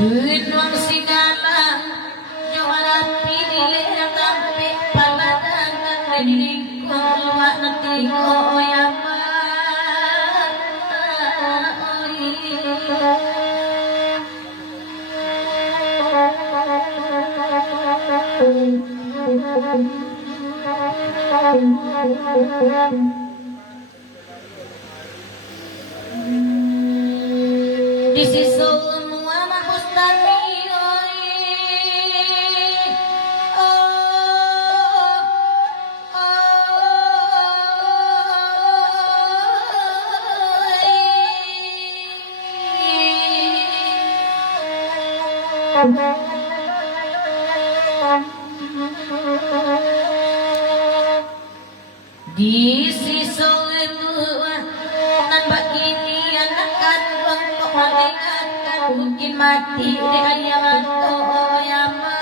Gunung Sigala Jawara pilih kampe paladangan Ningkul wanati koyama di sisi Muhammad Bustami di sisi nan begini anak kandung kok malaikat mungkin mati di ayaman toyama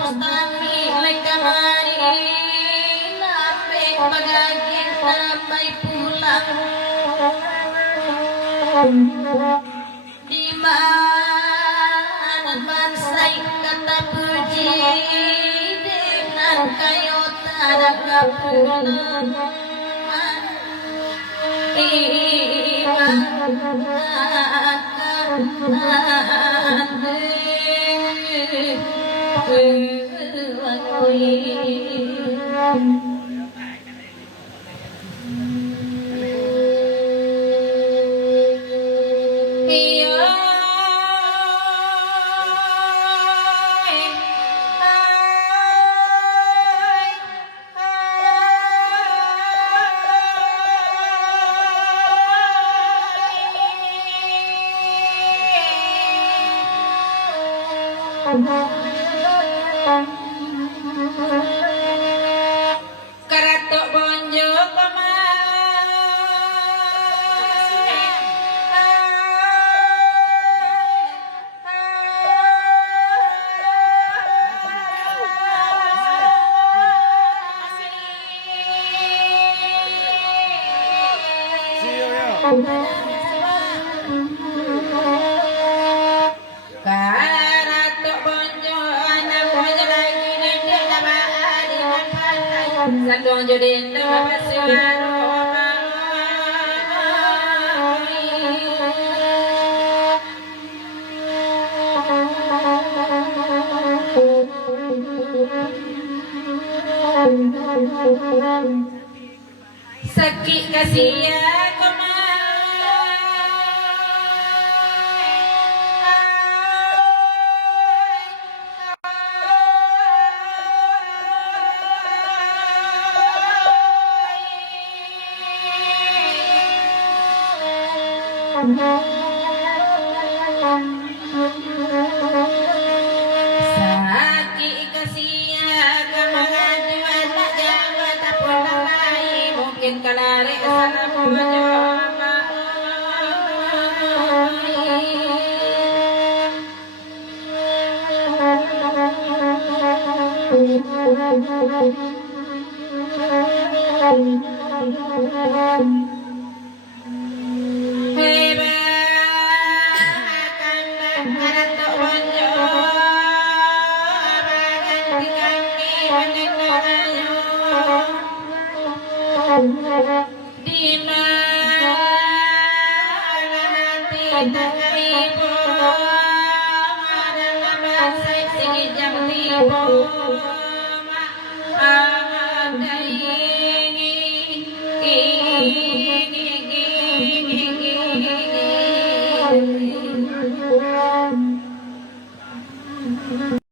Mustami lekamari nape bagagin sampai pulang di mana mansai kata puji dengan kayu tak pulang Karatok bonjo Karatok bonjo anak bonjo lagi nendek nama adiman pantai Sandong jodoh nama siwaro sakit kasih ya sakit kasih kemajuan tak jawa tak pernah lain mungkin kalare salah di mana hati tak ibu ada nama saya segi jam tiba